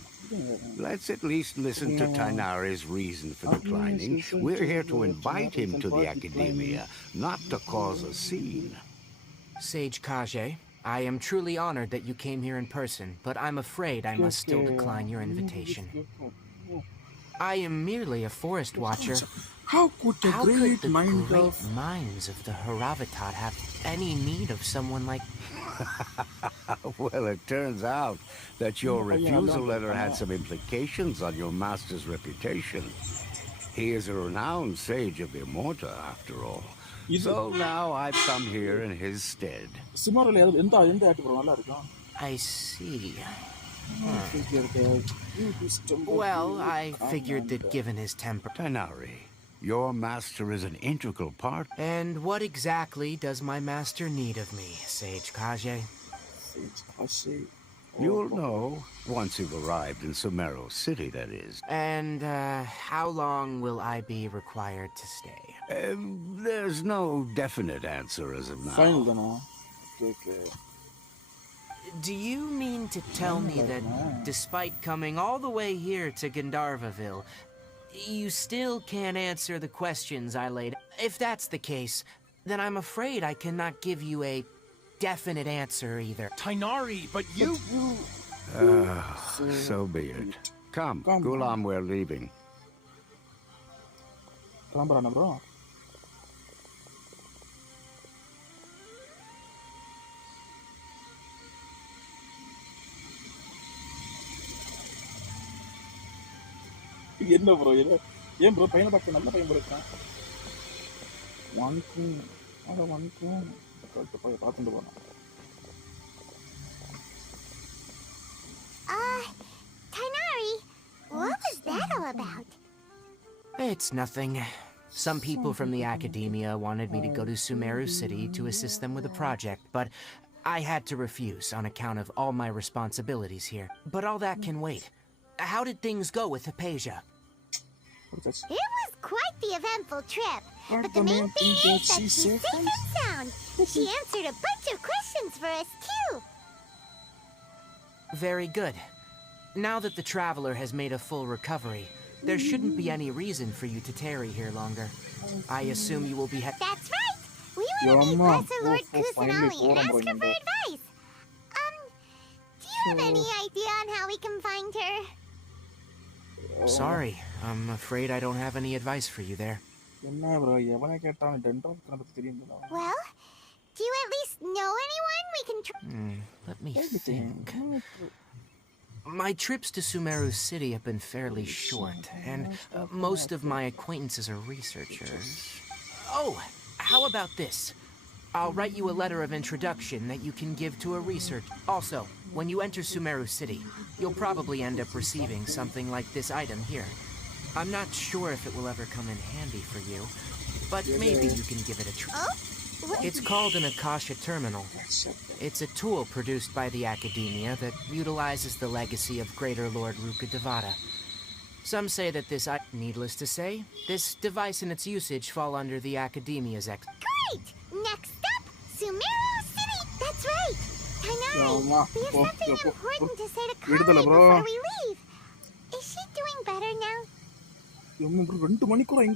Let's at least listen to Tainari's reason for declining. We're here to invite him to the academia, not to cause a scene. Sage Kaji, I am truly honored that you came here in person, but I'm afraid I must still decline your invitation. I am merely a forest watcher. How could the great minds of the Haravatat have any need of someone like... Well, it turns out that your refusal letter had some implications on your master's reputation. He is a renowned sage of the Immorta, after all. So now I've come here in his stead. I see. Well, I figured that given his temper... Tainari, your master is an integral part. And what exactly does my master need of me, Sage Kaji? You'll know once you've arrived in Sumeru City, that is. And how long will I be required to stay? There's no definite answer as of now. Okay. Do you mean to tell me that despite coming all the way here to Gandharvaville, you still can't answer the questions I laid? If that's the case, then I'm afraid I cannot give you a definite answer either. Tainari, but you... So be it. Come, Ghulam, we're leaving. Bro. என்ன bro இது? ஏன் bro பையனை பார்க்க நல்ல பையன் இருக்கான். வாங்கிக்கும் பார்த்துட்டு போனான். Tainari, what was that all about? It's nothing. Some people from the academia wanted me to go to Sumeru City to assist them with a project, but I had to refuse on account of all my responsibilities here. But all that can wait. How did things go with Hypatia? It was quite the eventful trip, but the main thing is that she's safe and sound. She answered a bunch of questions for us, too. Very good. Now that the traveler has made a full recovery, there shouldn't be any reason for you to tarry here longer. I assume you will be... That's right! We want to meet Lesser Lord Kusanali and ask her for advice. Do you have any idea on how we can find her? Sorry, I'm afraid I don't have any advice for you there. Well, do you at least know anyone we can Let me think. My trips to Sumeru City have been fairly short, and most of my acquaintances are researchers. Oh, how about this? I'll write you a letter of introduction that you can give to a researcher. Also, when you enter Sumeru City, you'll probably end up receiving something like this item here. I'm not sure if it will ever come in handy for you, but maybe you can give it a try. It's called an Akasha Terminal. It's a tool produced by the Academia that utilizes the legacy of Greater Lord Rukkhadevata. Some say that needless to say, this device and its usage fall under the Academia's Great! Next up, Sumeru City! That's right! Tighnari, we have something important to say to Carly before we leave. Is she doing better now?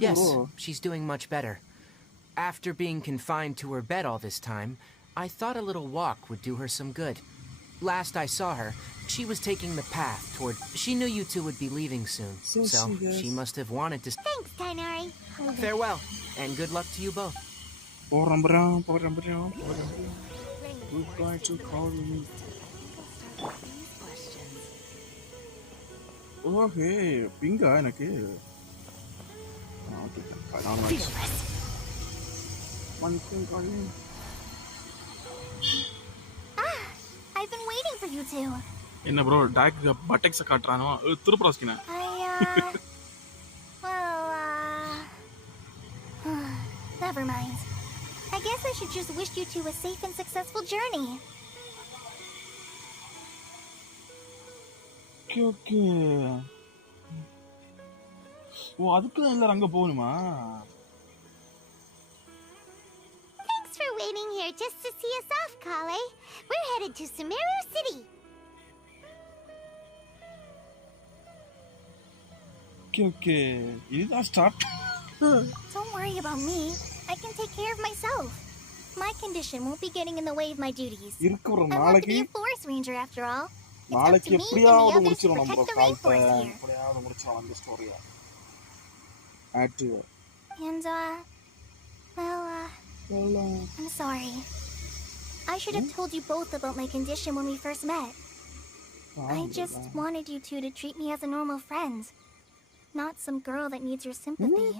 Yes, she's doing much better. After being confined to her bed all this time, I thought a little walk would do her some good. Last I saw her, she was taking the path toward... She knew you two would be leaving soon, so she must have wanted to... Thanks, Tighnari. Farewell, and good luck to you both. Goodbye to Carly. Oh, hey, pinga எனக்கு. Okay, I've been waiting for you two. என்ன bro, டாக் பட்டெக்ஸ் காட்றானோ? திருப்ராஸ்கினா. Never mind. I guess I should just wish you two a safe and successful journey. Okay. ஓ அதுக்கு எல்லாரும் அங்க போணுமா? Thanks for waiting here just to see us off, Kale. We're headed to Sumeru City. Okay. இதுதான் start. Don't worry about me. I can take care of myself. My condition won't be getting in the way of my duties. I want to be a forest ranger after all. நாளைக்கு எப்படியாவது முடிச்சிரோம் நம்ம கால்ட்ட. எப்படியாவது முடிச்சிரோம் அந்த ஸ்டோரியை. Active. And I'm sorry. I should have told you both about my condition when we first met. I just wanted you two to treat me as a normal friend, not some girl that needs your sympathy.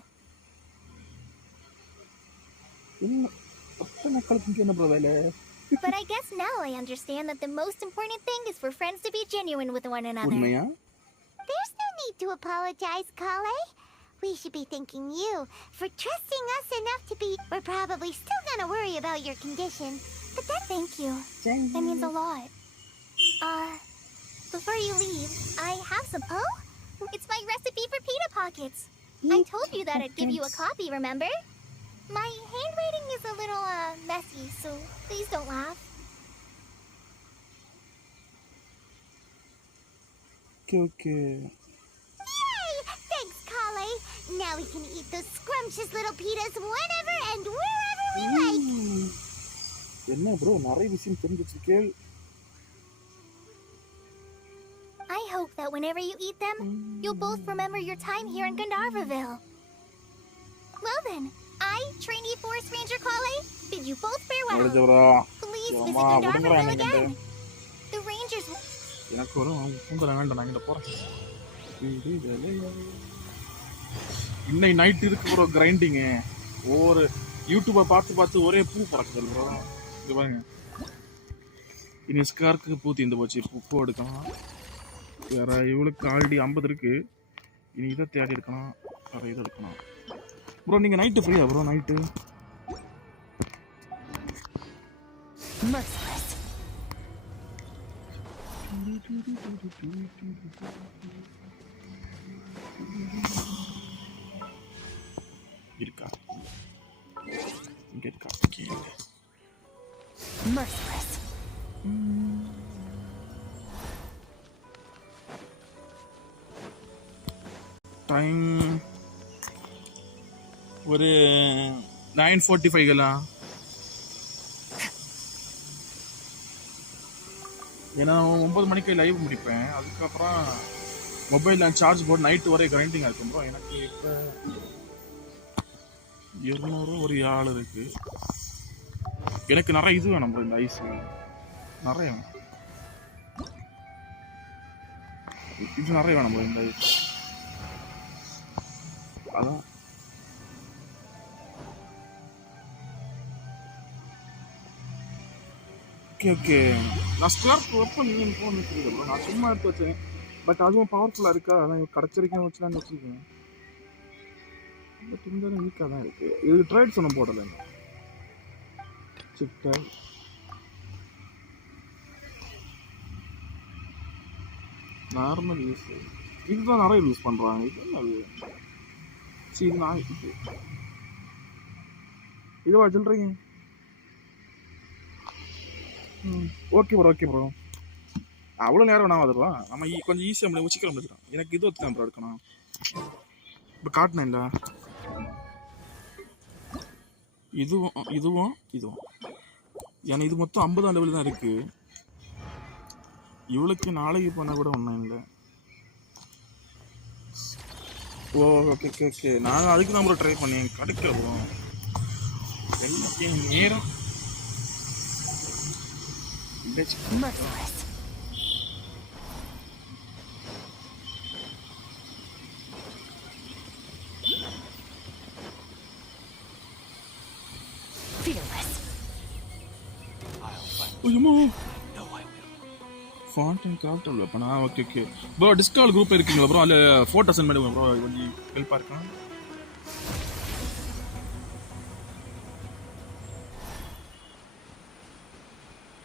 But I guess now I understand that the most important thing is for friends to be genuine with one another. There's no need to apologize, Kale. We should be thanking you for trusting us enough to be... We're probably still gonna worry about your condition, but then thank you. That means a lot. Before you leave, I have some... Oh? It's my recipe for pita pockets. I told you that I'd give you a copy, remember? My handwriting is a little, messy, so please don't laugh. Okay. Yay! Thanks, Kale. Now we can eat those scrumptious little pitas whenever and wherever we like. என்ன bro நிறைய விஷயம் தெரிஞ்சிருக்கே. I hope that whenever you eat them, you'll both remember your time here in Gandharvaville. Well then, I, trainee forest ranger Kale, bid you both farewell. Please visit Gandharvaville again. The rangers will... எனக்கு ஒரு உங்களை வேண்டாம், நான் இங்கே போகிறேன். இன்னைக்கு night இருக்கு bro கிரைண்டிங்கு. ஒவ்வொரு யூடியூப்பை பார்த்து ஒரே பூ பறக்குது ப்ரோ. இது பாருங்க, இனி ஸ்கார்க்கு பூ தீர்ந்து போச்சு. பூ எடுக்கலாம். வேற இவளுக்கு ஆல்ரெடி 50 இருக்கு. இனி இதை தேடி எடுக்கணும். வேற இதை எடுக்கணும் ப்ரோ. நீங்கள் நைட்டு ஃப்ரீயா ப்ரோ? நைட்டு இருக்கா? இங்க இருக்கா? Merciless. டைம் ஒரு 9:45 ஏன்னா 9 மணிக்கு லைவ் முடிப்பேன். அதுக்கப்புறம் மொபைலில் சார்ஜ் போட்டு நைட்டு வரை கிரைண்டிங்காக இருக்கும் ப்ரோ. எனக்கு இப்போ 200 ஒரு ஆள் இருக்கு. எனக்கு நிறைய இது வேணும் ப்ரோ. இந்த ஐஸ் நிறைய வேணும். இது நிறைய வேணும் ப்ரோ. இந்த ஐஸ் அதான் ஓகே. நான் ஸ்கார்ப் எப்போ நீங்கள் ஃபோன் வச்சுருக்கேன் ப்ரோ. நான் சும்மா எடுத்து வச்சேன். பட் அதுவும் பவர்ஃபுல்லாக இருக்கா? அதான் கிடச்சிருக்கேன் வச்சுலான்னு வச்சுருக்கேன். பட் இந்த வீக்காக தான் இருக்குது. இது ட்ரைட்ஸ் ஒன்றும் போடலை. சிக்கன் நார்மல் யூஸ் இதுதான் நிறைய யூஸ் பண்ணுறாங்க. இது அது சரி நான் இதுவா சொல்கிறீங்க? Okay bro okay bro. அவ்வளோ நேரம் நான் வந்துடுவா. நம்ம கொஞ்சம் ஈஸியாக முடியும் சீக்கிரம் முடிச்சிடும். எனக்கு இது ஒத்து தான் ப்ரோ எடுக்கணும். இப்போ காட்டினேன் இல்லை இதுவும் இதுவும் இதுவும் ஏன்னா இது மொத்தம் 50 லெவல் தான் இருக்குது. இவளுக்கு நாளைக்கு போனால் கூட ஒன்றும் இல்லை. ஓ ஓகே ஓகே ஓகே. நாங்கள் அதுக்கு தான் ப்ரோ ட்ரை பண்ணி கிடைக்கல ப்ரோ. எல்லாத்தையும் நேரம் ஓகே ஓகே ப்ரோ. டிஸ்கால் குரூப் இருக்குங்களா ப்ரோ? அதில் ஃபோட்டோ சென்ட் பண்ணுங்க ப்ரோ. கொஞ்சம் ஹெல்ப்பாக இருக்கும்.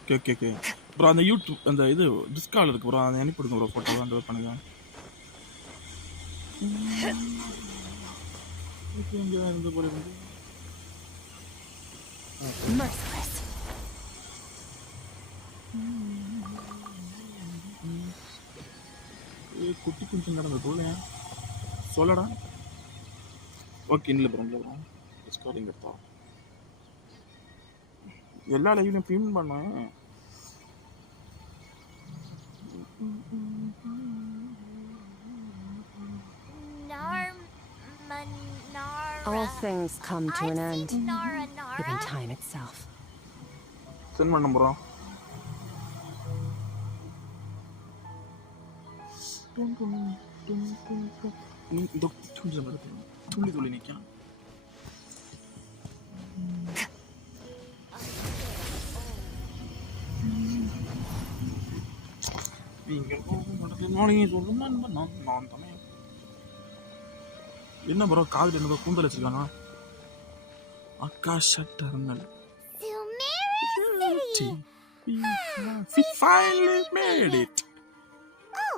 Okay okay okay bro. அந்த யூடியூப் அந்த இது டிஸ்கால் இருக்கு ப்ரோ. அதை அனுப்பிவிடுங்க ப்ரோ. ஃபோட்டோ அந்த பண்ணுங்க. இங்கே இருந்து போல இருந்து குட்டி கொஞ்சம் நடந்த தோலை சொல்லடா. ஓகே இல்லை ப்ரோ இல்லை ப்ரோ. டிஸ்கார்டிங் எடுத்தா எல்லா லைவ்லையும் ஃபிலிம் பண்ணேன். All things come to an end, even time itself. Send பண்ண ப்ரோ. இந்த துள்ளி துள்ளி நிற்கும். என்ன ப்ரோ காதுல என்ன கூந்தல் வச்சிருக்கானா? Akash டர்னல். We finally made it. Oh,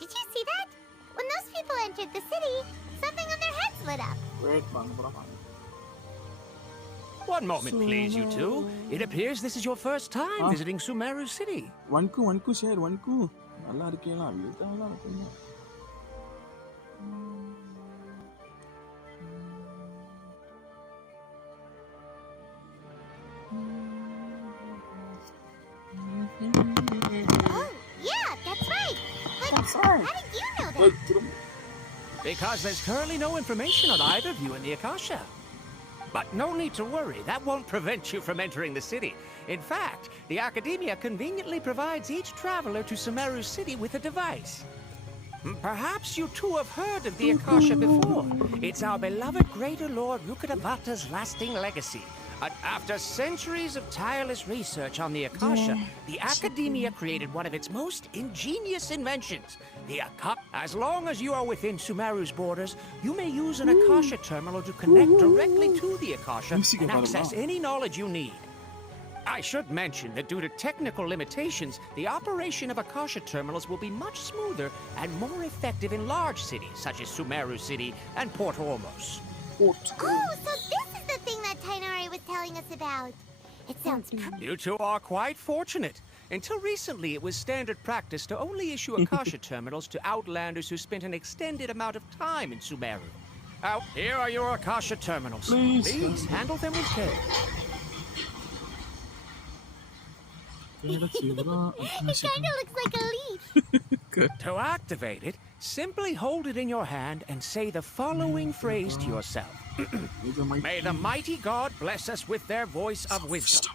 did you see that? When those people entered the city, something on their heads lit up. Wait, man, bro. One moment, please, you two. It appears this is your first time visiting Sumeru City. One ku share, one ku. நல்லா இருக்கேனா? வீட்டா நல்லா இருக்கேனா? Oh, yeah, that's right. That's right. How did you know that? Because there's currently no information on either of you in the Akasha. But no need to worry, that won't prevent you from entering the city. In fact, the Academia conveniently provides each traveler to Sumeru City with a device. Perhaps you two have heard of the Akasha before. It's our beloved Greater Lord Rukkhadevata's lasting legacy. After centuries of tireless research on the Akasha, the Academia created one of its most ingenious inventions, the Akasha. As long as you are within Sumeru's borders, you may use an Akasha terminal to connect directly to the Akasha and access any knowledge you need. I should mention that due to technical limitations, the operation of Akasha terminals will be much smoother and more effective in large cities such as Sumeru City and Port Ormos. Oh, so this is the thing that Tainari was telling us about. It sounds You two are quite fortunate. Until recently, it was standard practice to only issue Akasha terminals to outlanders who spent an extended amount of time in Sumeru. Here are your Akasha terminals. Please handle them with care. It kind of looks like a leaf. To activate it, simply hold it in your hand and say the following phrase to yourself. May the mighty God bless us with their voice of wisdom.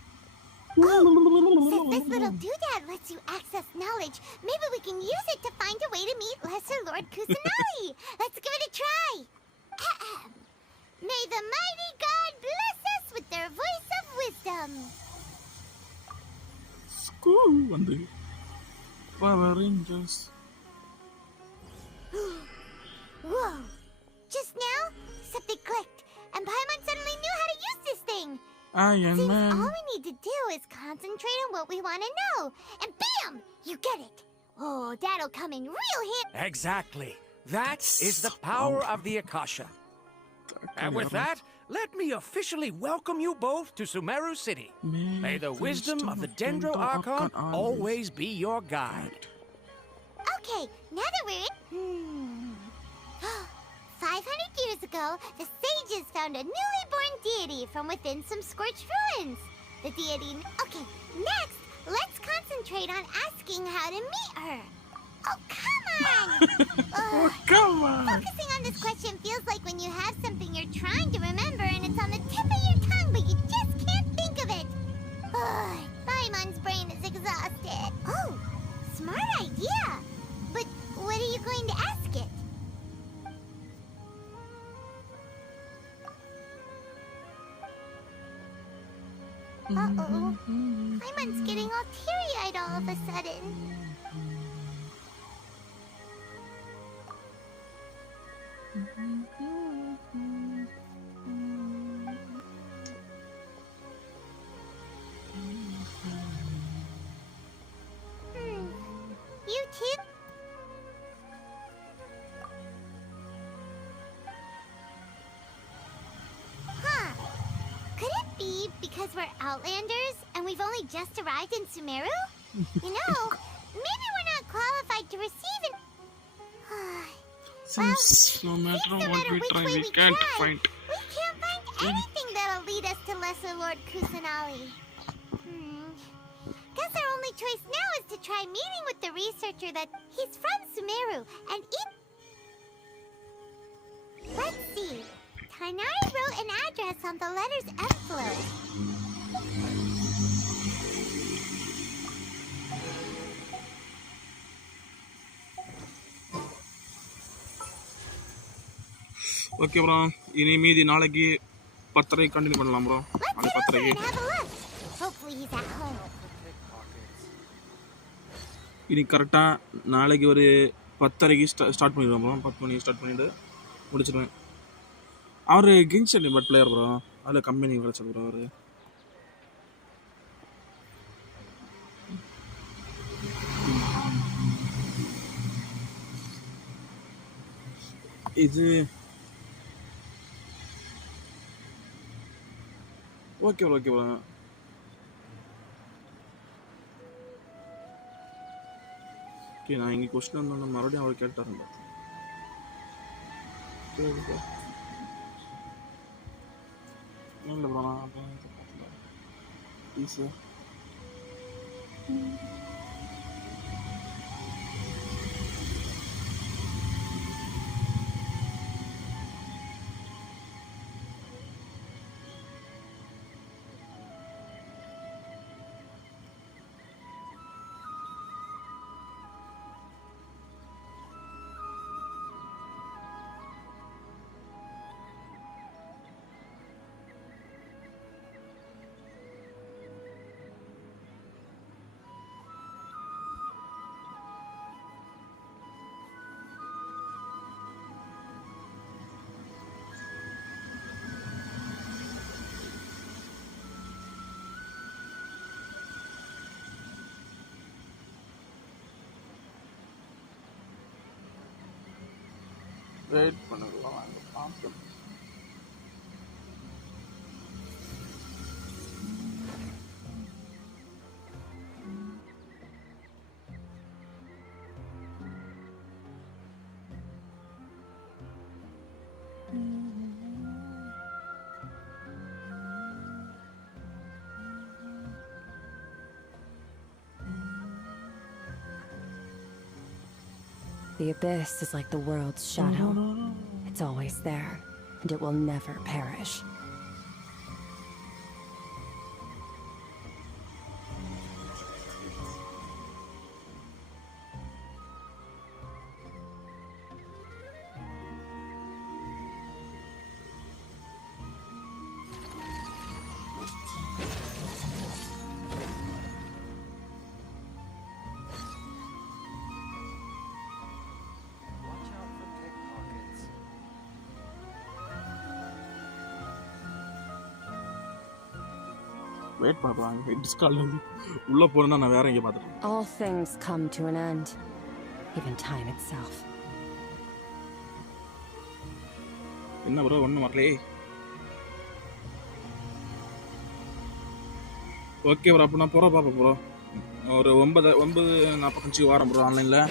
Since this little doodad lets you access knowledge, maybe we can use it to find a way to meet Lesser Lord Kusanagi. Let's give it a try. May the mighty God bless us with their voice of wisdom. வந்து Power Rangers. Whoa! Just now, something clicked. Iron Man. All we need to do is concentrate on what we want to know. And bam! You get it. Oh, that'll come in real handy. Exactly. That is the power of the Akasha. And with that, let me officially welcome you both to Sumeru City. May the wisdom of the Dendro Archon always be your guide. Okay, now that we're in... 500 years ago, the sages found a newly born deity from within some scorched ruins. The deity... Okay, next, let's concentrate on asking how to meet her. Oh, come on! Oh, come on! Focusing on this question feels like when you have something you're trying to remember and it's on the tip of your tongue, but you just can't think of it. Paimon's brain is exhausted. Oh, smart idea. But what are you going to ask it? Uh-oh. Paimon's getting all teary-eyed all of a sudden. You too? Huh. Could it be because we're Outlanders and we've only just arrived in Sumeru? You know, maybe we're not qualified to receive it. Since no matter what we try, we can't find. We can't find anything that'll lead us to Lesser Lord Kusanali. Guess our only choice now is to try meeting with the researcher that he's from Sumeru and Let's see. Tainari wrote an address on the letter's envelope. Okay, bro. இனி மீதி நாளைக்கு 10:30 continue பண்ணலாம் bro. நாளைக்கு 10:30. Hopefully he's at home. இனி கரெக்டா நாளைக்கு ஒரு 10:30க்கு start பண்ணிடுவோம் bro. 10 மணிக்கு ஸ்டார்ட் பண்ணிட்டு முடிச்சிடுவேன். அவரு Genshin Impact பிளேயர் bro. அதுல கம்பெனி கிடைச்சது bro அவரு. இது okay bro okay bro okay நான் இங்கே கொஸ்டின் வந்தோன்னா மறுபடியும் அவர் கேட்டாருங்க இல்லை ப்ரோ நான் ப்ளீஸு வெயிட் பண்ணுறோம் அங்கே பார்த்து The abyss is like the world's shadow. It's always there, and it will never perish. Wait பண்ணுறாங்க டிஸ்கால் உள்ளே போகிறேன்னா நான் வேற எங்கே பார்த்துட்டேன். All things come to an end, even time itself. என்ன ப்ரோ ஒன்றும் வரலையே. ஓகே ப்ரோ, அப்போ நான் போகிறேன் பார்ப்பேன் ப்ரோ. ஒரு 9:45 வாரம் ப்ரோ ஆன்லைனில்.